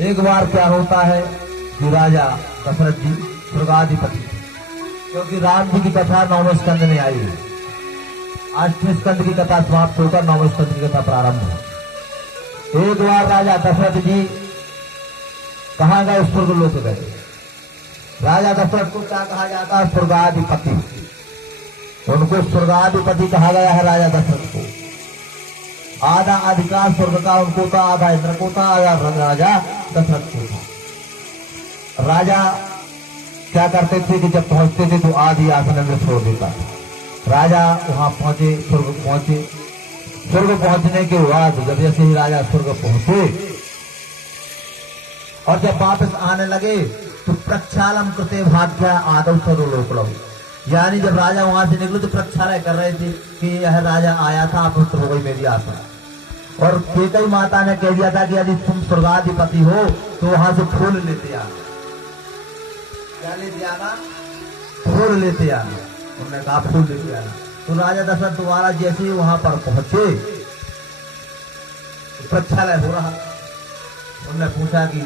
एक बार क्या होता है कि राजा दशरथ जी स्वर्गाधिपति, क्योंकि राम जी की कथा 9वें स्कंद में आई है। 8वें स्कंद की कथा समाप्त होकर 9वें स्कंद की कथा प्रारंभ है। एक बार राजा दशरथ जी कहाँ गए? स्वर्गलोक गए। राजा दशरथ को क्या कहा जाता है? स्वर्गाधिपति। उनको स्वर्गाधिपति कहा गया है राजा दशरथ को। आधा अधिकार स्वर्ग का उनको था, आधा इंद्र को था, आधा राजा दशरथ को था। राजा क्या करते थे कि जब पहुंचते थे तो आधी आसन में छोड़ देता था। राजा वहां पहुंचे, स्वर्ग पहुंचे। स्वर्ग पहुंचने के बाद जब जैसे ही राजा स्वर्ग पहुंचे और जब वापस आने लगे तो प्रक्षालम कृते भाग्य आदौ सर्वलोकलम, यानी जब राजा वहां से निकले तो प्रक्षालय कर रहे थे कि यह राजा आया था, पुत्र हो गई मेरी आशा। और केकई माता ने कह दिया था कि यदि तुम स्वर्गाधिपति हो तो वहां से फूल लेते आना। क्या लेते आना? फूल लेते आना। उन्होंने कहा फूल लेते आना। तो राजा दशरथ दोबारा जैसे ही वहां पर पहुंचे तो प्रक्षालय हो रहा। उन्होंने पूछा कि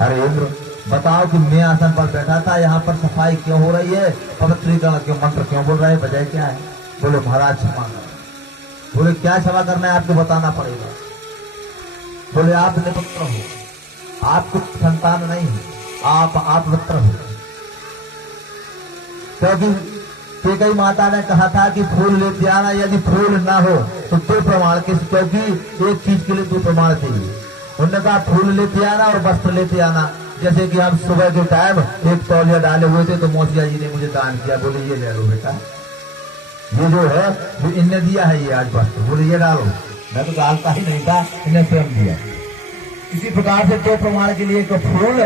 अरे इंद्र बताओ कि मैं आसन पर बैठा था, यहाँ पर सफाई क्यों हो रही है, पवित्रीकरण क्यों, मंत्र क्यों बोल रहे हैं, वजह क्या है? बोले महाराज क्षमा कर। बोले क्या क्षमा करना है? आपको बताना पड़ेगा। बोले आप निपुत्र हो, आपको संतान नहीं है, आप पुत्र हो। क्योंकि कई माता ने कहा था कि फूल लेते आना, यदि फूल ना हो तो दो प्रमाण के, क्योंकि एक चीज के लिए दो प्रमाण चाहिए। उन्होंने कहा फूल लेते आना और वस्त्र लेते आना। जैसे कि हम सुबह के टाइम एक तौलिया डाले हुए थे तो मौसिया जी ने मुझे दान किया, बोले ये ले लो बेटा, ये जो है वो इनने दिया है, ये आज वस्त्र, बोले ये डालो। मैं तो डालता ही नहीं था, इन्हें स्वयं दिया। इसी प्रकार से दो प्रमाण के लिए एक फूल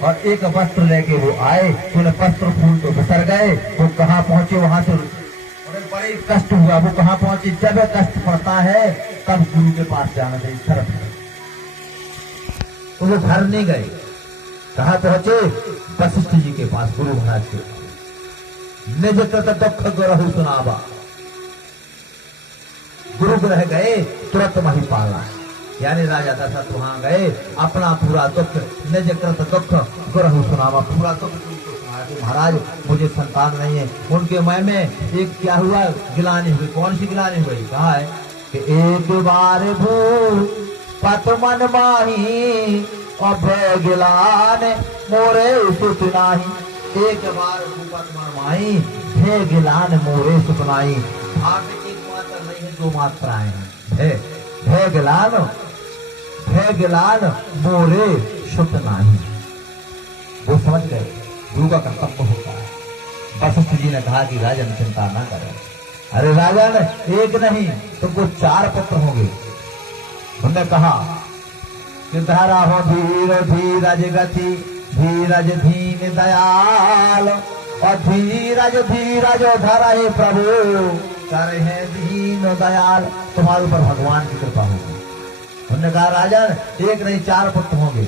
और एक वस्त्र लेके वो आए। तो वस्त्र फूल तो बिसर गए। वो कहाँ पहुंचे? वहां से बड़े कष्ट हुआ। वो कहाँ पहुंचे? जब कष्ट पड़ता है तब गुरु के पास जाना चाहिए, शरत है। तो वो घर नहीं गए। कहाँ पहुंचे? वशिष्ठ जी के पास, गुरु महाराज के पास। निज कृत दुख गुरहु सुनावा, गुरु ग्रह गए तुरंत मही पाला। यानी राजा दशरथ वहां गए, अपना पूरा दुख, निज कृत दुख गुरहु सुनावा, पूरा दुख महाराज मुझे संतान नहीं है। उनके मन में एक क्या हुआ? गिलानी हुई। कौन सी गिलानी हुई? कहा है कि एक बार भू पत मन माही और गिलान मोरे सुत नाही। एक बार भूपत मन माही, भय गिलान मोरे सुत नाही। भाग एक मात्रा नहीं है, दो मात्राएं हैं। भय गिलान मोरे सुत नाही। वो समझ गए गुरु का कर्तव्य होता है। वशिष्ठ जी ने कहा कि राजन चिंता ना करें। अरे राजन एक नहीं तुमको 4 पुत्र होंगे। उन्होंने कहा कि धरा हो धीर धीरज गति, धीरज धीन दयाल, और धीरज धीरज धरा है प्रभु, करे है दीन दयाल। तुम्हारे ऊपर भगवान की कृपा होगी। उन्होंने कहा राजन एक नहीं 4 पुत्र होंगे।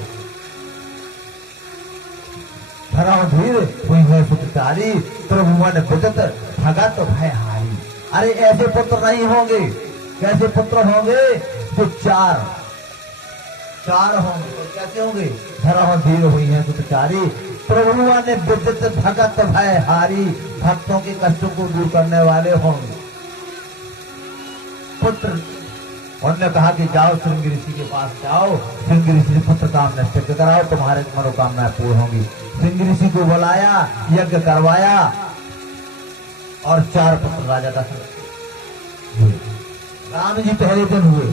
धरा हो धीर हुई है सुखचारी, त्रिभुवन विदित भगत भयहारी। अरे ऐसे पुत्र नहीं होंगे। कैसे पुत्र होंगे? जो 4 होंगे। तो कैसे होंगे? धरा धीर हुई है सुखचारी, प्रभुआ ने विदित भगत भयहारी, भक्तों के कष्टों को दूर करने वाले होंगे पुत्र। उन्होंने कहा कि जाओ श्रृंगी ऋषि के पास जाओ, श्रृंगी ऋषि से पुत्र कामना सिद्ध कराओ, तुम्हारे मनोकामनाएं पूर्ण होंगी। श्रृंगी ऋषि को बुलाया, यज्ञ करवाया और 4 पुत्र राजा दशरथ हुए। राम जी पहले दिन हुए।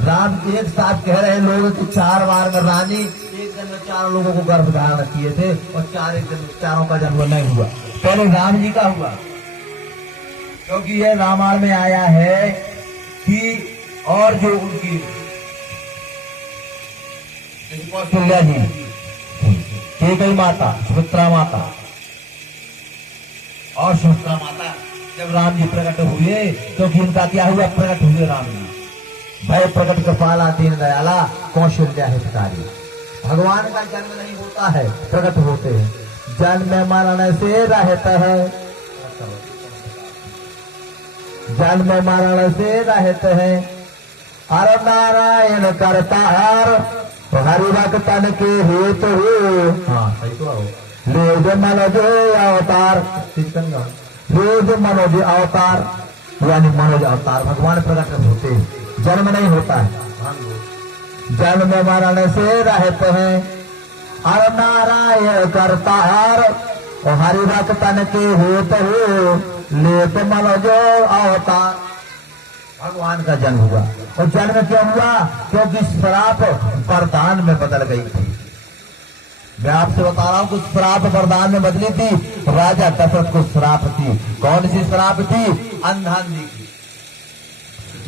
राम एक साथ कह रहे लोग कि 4 बार में रानी एक दिन में 4 लोगों को गर्भ धारण किए थे और 4 एक दिन में 4 का जन्म नहीं हुआ। पहले राम जी का हुआ, क्योंकि यह रामायण में आया है कि और जो उनकी कौशल्या जी, केकई माता, सुमित्रा माता और सुमित्रा माता जब राम जी प्रकट हुए, क्योंकि इनका क्या हुआ? प्रकट हुए राम जी। भय प्रकट कृपाला दीन दयाला, कौशल्या हितकारी। भगवान का जन्म नहीं होता है, प्रकट होते हैं। जन्म मरण से रहता है। जन्म मरण से रहते हैं, अर नारायण करतार, हरि भक्तन के हेतु हो। हाँ सही तो आओ। लोज मनोज अवतार, लोज मनोज अवतार, यानी मनोज अवतार भगवान प्रकट होते हैं, जन्म नहीं होता है। जन्म मरण से रहते हैं, अर नारायण करतार, हरि भक्तन के हेतु हो, लेत मनोज अवतार। भगवान का जन्म हुआ, और जन्म क्यों हुआ? क्योंकि श्राप वरदान में बदल गई थी। मैं आपसे बता रहा हूं कुछ श्राप वरदान में बदली थी। राजा दशरथ को श्राप थी। कौन सी श्राप थी? अंधांधी की।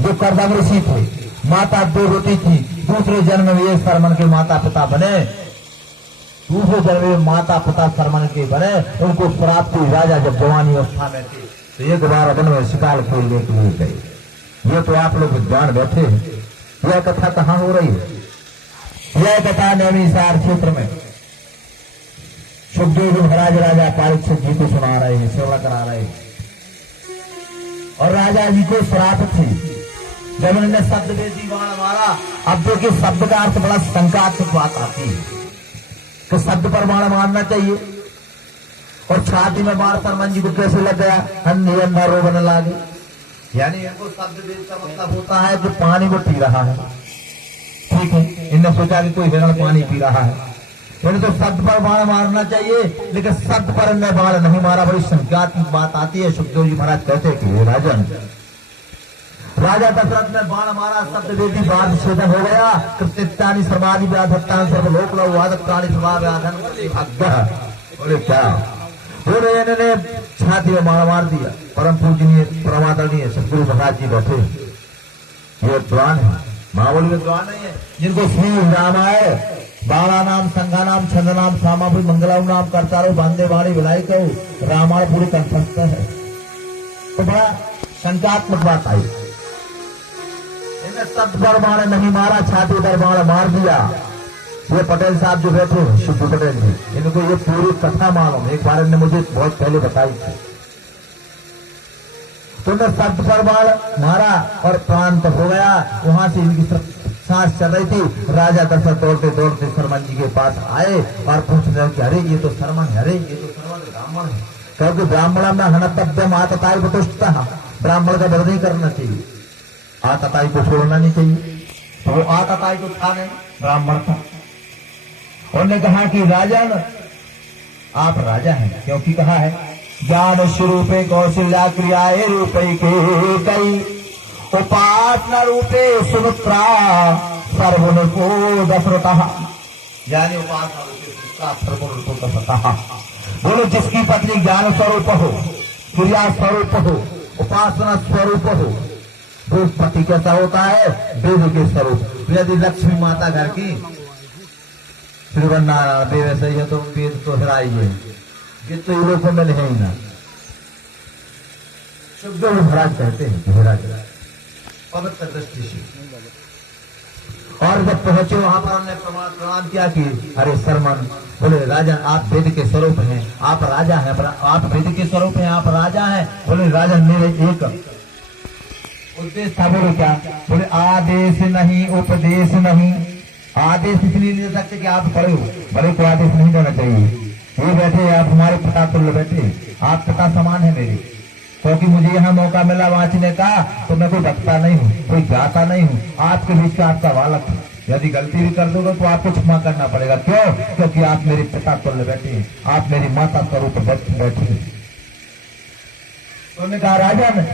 जो कर्दम ऋषि थे, माता देवती थी, दूसरे जन्म में ये शर्मन के माता पिता बने, दूसरे जन्म में माता पिता शर्मन के बने, उनको श्राप थी। राजा जब जवानी अवस्था में थे तो एक बार वन में शिकार खेलने के लिए गए। ये तो आप लोग विद्वान बैठे हैं, यह कथा कहाँ हो रही है? यह कथा नैमिषारण्य क्षेत्र में सुखदेव जी महाराज राजा परीक्षित जी को सुना रहे हैं, सेवा करा रहे हैं। और राजा जी को श्राप थी जब उन्होंने शब्द वेदी बाण मारा। अब देखिए शब्द का अर्थ बड़ा शंकात्मक बात आती है कि शब्द पर बाण मारना चाहिए, और छाती में बाण शर्मन जी को कैसे लग गया? अन्य अंधा रोने लागे। यानी इनको शब्द वेद का मतलब होता है कि पानी को पी रहा है। ठीक है, इन्होंने सोचा कि कोई हिरण पानी पी रहा है, तो शब्द पर बाण मारना चाहिए, लेकिन शब्द पर इन्हें बाण नहीं मारा। बड़ी संज्ञात्मक बात आती है। सुखदेव जी महाराज कहते हैं कि राजन, राजा दशरथ ने बाण मारा, शब्द वेदी बाण छेदन हो गया। कृत्यानि सर्वादि व्याधत्तान सर्वलोक वादत्तानि सर्वाव्याधन। बोले क्या? बोले इन्होंने छाती में बाण मार दिया। परम पूजनीय परमादरणीय सतगुरु महाराज जी बैठे, ये विद्वान है, महाबली विद्वान नहीं है, जिनको श्री रामाय बाणा नाम संघा नाम छंद नाम सामापुरी मंगलाऊ नाम करतारो बांधे बाणी बिलाई कहो रामायण पूरी कंठस्थ है। तो बड़ा शंकात्मक बात आई। इन्हें शब्द पर बाण नहीं मारा, छाती पर बाण मार दिया। ये पटेल साहब जो बैठे हैं, शिव पटेल जी, इनको ये पूरी कथा मालूम। एक बार इन्होंने मुझे बहुत पहले बताई थी। तो उन्हें शब्द पर बाण मारा और प्राण तक हो गया। वहां से इनकी सांस चल रही थी। राजा दशरथ दौड़ते दौड़ते शर्मन जी के पास आए और पूछ रहे कि अरे ये तो शर्मन है, अरे ये तो शर्मन ब्राह्मण है। क्योंकि ब्राह्मण में हनतव्यम आतताई बतुष्टः, ब्राह्मण का वध नहीं करना चाहिए, आतताई को छोड़ना नहीं चाहिए। तो वो आतताई को था नहीं, ब्राह्मण था। उन्होंने कहा कि राजन आप राजा हैं, क्योंकि कहा है ज्ञान स्वरूपे कौशल्या क्रियाए रूपे के कई उपासना रूपे सुमित्रा सर्वनुको दशरथः। यानी उपासना रूपे सुमित्रा सर्वनुको दशरथः। बोलो जिसकी पत्नी ज्ञान स्वरूप हो, क्रिया स्वरूप हो, उपासना स्वरूप हो, वो पति कैसा होता है? वेद के स्वरूप। यदि लक्ष्मी माता घर की श्रीवन्नारायण देव सही है तो वेद तो हराइए, ये तो ये लोगों में है ही ना। सुखदेव महाराज कहते हैं पवित्र दृष्टि से। और जब पहुंचे वहां पर हमने प्रणाम किया कि अरे शर्मन, बोले राजा आप वेद के स्वरूप हैं, आप राजा हैं, आप वेद के स्वरूप हैं, आप राजा हैं। बोले राजा मेरे एक उद्देश्य था। बोले क्या? बोले आदेश नहीं उपदेश नहीं। आदेश इसलिए नहीं दे सकते कि आप बड़े हो, बड़े को आदेश नहीं देना चाहिए। ये बैठे आप हमारे पिता तुल्य बैठे, आप पिता समान है मेरे। क्योंकि मुझे यहाँ मौका मिला वांचने का, तो मैं कोई बकता नहीं हूँ, कोई गाता नहीं हूँ, आपके बीच का आपका बालक हूँ। यदि गलती भी कर दोगे तो आपको क्षमा करना पड़ेगा। क्यों? क्योंकि आप मेरे पिता तुल्य बैठे हैं, आप मेरी माता स्वरूप बैठे हैं। उन्होंने कहा राजा ने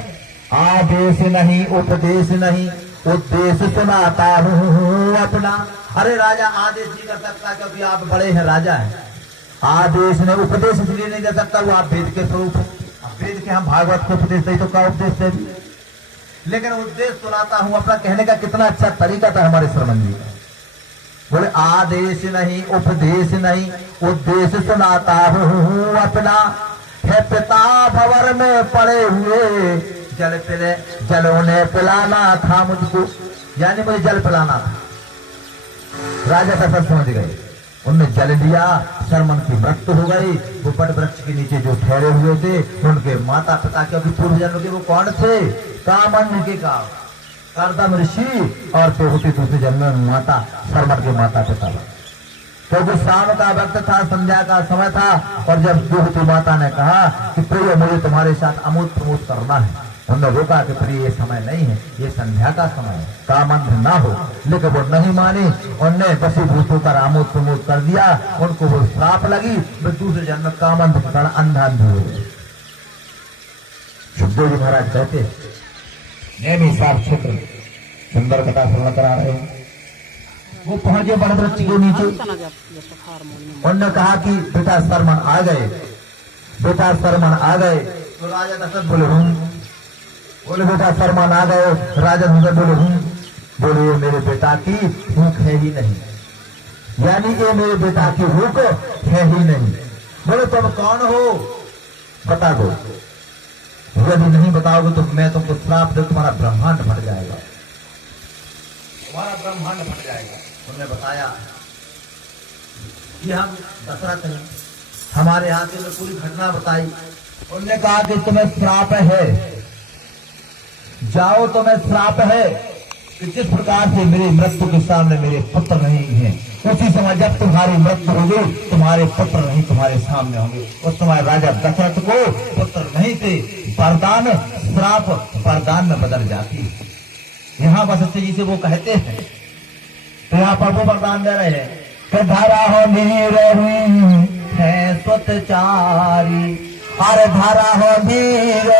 आदेश नहीं उपदेश नहीं, उद्देश्य सुनाता हूँ अपना। अरे राजा आदेश नहीं कर सकता क्योंकि आप बड़े हैं, राजा हैं। आदेश ने उपदेश इसलिए नहीं दे सकता, वो आप वेद के स्वरूप है। वेद के हम भागवत को उपदेश दे तो क्या उपदेश दे? लेकिन उद्देश्य सुनाता हूं अपना। कहने का कितना अच्छा तरीका था हमारे शर्मन जी का। बोले आदेश नहीं उपदेश नहीं, उद्देश्य सुनाता हूं अपना। है पिता भंवर में पड़े हुए, जल पिले जलों ने पिलाना था मुझको, यानी मुझे जल पिलाना था। राजा का सब समझ गए, उनने जल दिया, शर्मन की मृत्यु हो गई। वो बट वृक्ष के नीचे जो ठहरे हुए थे उनके माता पिता, क्योंकि पूर्व जन्म के वो कौन थे? कामंद के काम कर्दम ऋषि और होती दूसरे जन्म में माता शर्मट के माता पिता। क्योंकि शाम का वक्त था, संध्या का समय था, और जब देवहूति माता ने कहा कि प्रिय मुझे तुम्हारे साथ अमूत प्रमोद करना है, उन्होंने रोका कि प्रिय ये समय नहीं है, ये संध्या का समय है, कामंद ना हो। लेकिन वो नहीं मानी, उनने वशीभूत होकर आमोद प्रमोद कर दिया। उनको वो श्राप लगी, वे दूसरे जन्म में कामंद के कारण अंधा हो गए। सुखदेव जी महाराज कहते नेमी साफ क्षेत्र सुंदर कथा श्रवण करा रहे हैं। वो पहुंचे बड़ वृक्ष के नीचे, उन्होंने कहा कि बेटा शर्मन आ गए, बेटा शर्मन आ गए। तो राजा दशरथ बोले बोले बेटा शर्मन आ गए। राजा दशरथ बोले ये मेरे बेटा की भूख है ही नहीं, यानी ये मेरे बेटा की भूख है ही नहीं। बोले तुम कौन हो, बता दो, यदि नहीं बताओगे तो मैं तुमको श्राप दे, तुम्हारा ब्रह्मांड फट जाएगा, तुम्हारा ब्रह्मांड फट जाएगा। उन्होंने बताया कि हम दशरथ हैं, हमारे यहाँ से पूरी घटना बताई। उन्होंने कहा कि तुम्हें श्राप है, जाओ तुम्हें श्राप है कि जिस प्रकार से मेरी मृत्यु के सामने मेरे पुत्र नहीं है, उसी समय जब तुम्हारी मृत्यु होगी तुम्हारे पुत्र नहीं तुम्हारे सामने होंगे। उस समय राजा दशरथ को पुत्र नहीं थे, वरदान श्राप वरदान में बदल जाती है। यहाँ वशिष्ठ जी से वो कहते हैं, तो यहाँ पर वो वरदान दे रहे हैं कि धारा हो नीर है स्वतचारी, अरे धारा हो नीर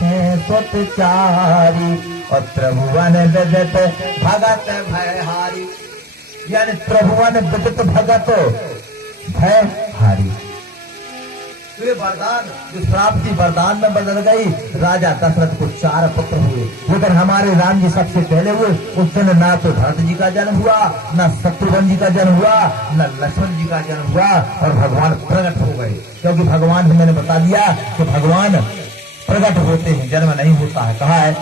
है स्वतचारी, और त्रिभुवन विदित भगत भयहारी, यानी त्रिभुवन विदित भगत भयहारी। ये वरदान जो श्राप थी वरदान में बदल गई। राजा दशरथ को 4 पुत्र हुए, लेकिन हमारे राम जी सबसे पहले हुए। उस दिन ना तो भरत जी का जन्म हुआ, न शत्रुघ्न जी का जन्म हुआ, न लक्ष्मण जी का जन्म हुआ, और भगवान प्रकट हो गए। क्योंकि भगवान से मैंने बता दिया कि भगवान प्रकट होते हैं, जन्म नहीं होता है। कहा है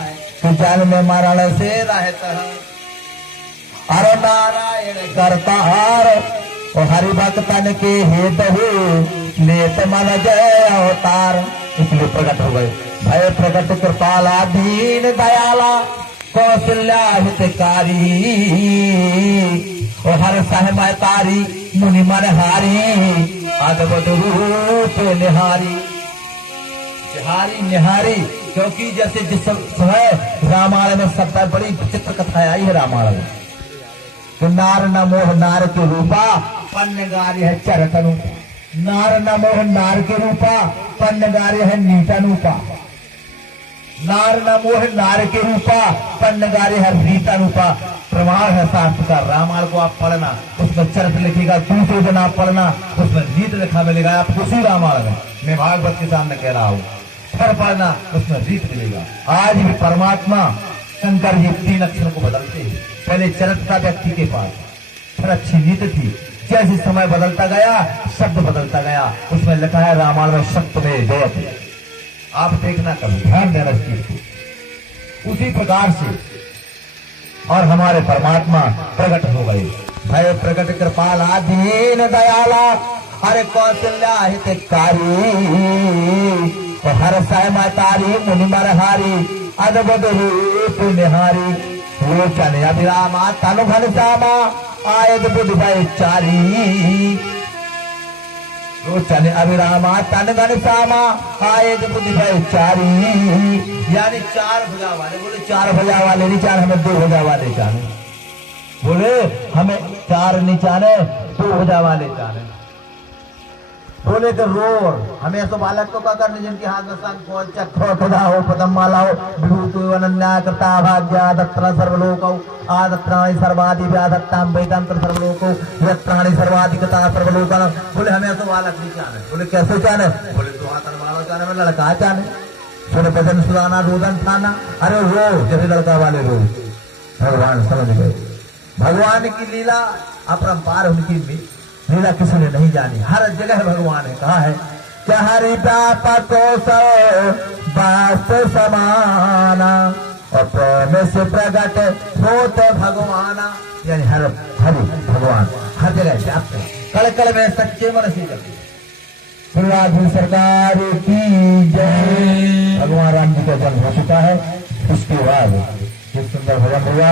कि जन्म मरण से रहता है, अरे नारायण करतार, और हरि भक्तन के हेत हो लेत मन जय अवतार, इसलिए प्रकट हो गए। भय प्रकट कृपाला दीन दयाला कौशल्या हितकारी, और हर सहमतारी मुनि मन हारी, अद्भुत रूप निहारी। निहारी क्योंकि जैसे जिस समय रामायण में सबसे बड़ी विचित्र कथा आई है रामायण में, तो नार न मोह नार के रूपा पन्नगार्य है चरतनु, नार न मोह नार के रूपा पन्नगार्य है नीतनुपा, नार न मोह नार के रूपा पन्नगार्य है रीतनुपा। प्रमाण है शास्त्र का, रामायण को आप पढ़ना, उसमें चरित्र लिखेगा, दूसरे दिन आप पढ़ना, उसमें रीत लिखा मिलेगा आपको उसी रामायण में। मैं भागवत के सामने कह रहा हूँ, फिर पढ़ना, उसमें रीत मिलेगा। आज भी परमात्मा शंकर जी 3 अक्षरों को बदलते हैं। पहले चरित्र था व्यक्ति के पास, फिर अच्छी नीति थी। जैसे समय बदलता गया शब्द बदलता गया। उसमें लिखा है रामायण में शब्द में जयत, आप देखना कभी, ध्यान देना इस चीज को। उसी प्रकार से और हमारे परमात्मा प्रकट हो गए। भय प्रकट कृपाला दीन दयाला, हरे कौशल्या हितकारी, और हर सहमतारी मुनि मरहारी, अद्भुत रूप निहारी। लोचन अभिरामा तनु घनश्यामा, आयत बुद्धि भय चारी, लोचन अभिरामा तन घनश्यामा, आयत बुद्धि भय चारी। यानी 4 भुजा वाले, बोले 4 भुजा वाले नहीं चाहे, हमें 2 भुजा वाले चाहे। बोले हमें 4 नहीं चाहे, 2 भुजा वाले चाहे। बोले तो रोर हमें तो बालक को क्या करने, जिनके हाथ में शंख हो, चक्र खुदा हो, पदम माला हो, विभूत अनन्या कृता भाग्या दत्र सर्वलोकौ, आदत्राणि सर्वादि व्याधत्ताम वेदांतर सर्वलोकौ, यत्राणि सर्वाधिकता सर्वलोकन। बोले हमें तो बालक नहीं चाहे। बोले कैसे चाहे? बोले 2 हाथ वाला चाहे, में लड़का चाहे, सुन भजन सुनाना रोदन खाना। अरे रो जैसे लड़का वाले रो। भगवान समझ गए, भगवान की लीला अपरंपार, उनकी लीला किसी ने नहीं जानी। हर जगह भगवान है। कहा है क्या हरि व्यापको वास्त समाना, और प्रेम से प्रकट होते भगवाना, यानी हर हरि भगवान हर जगह व्याप्त है। कल कल में सच्चे मन से जब सरकार की जय। भगवान राम जी का जन्म हो चुका है। उसके बाद एक सुंदर भजन होगा।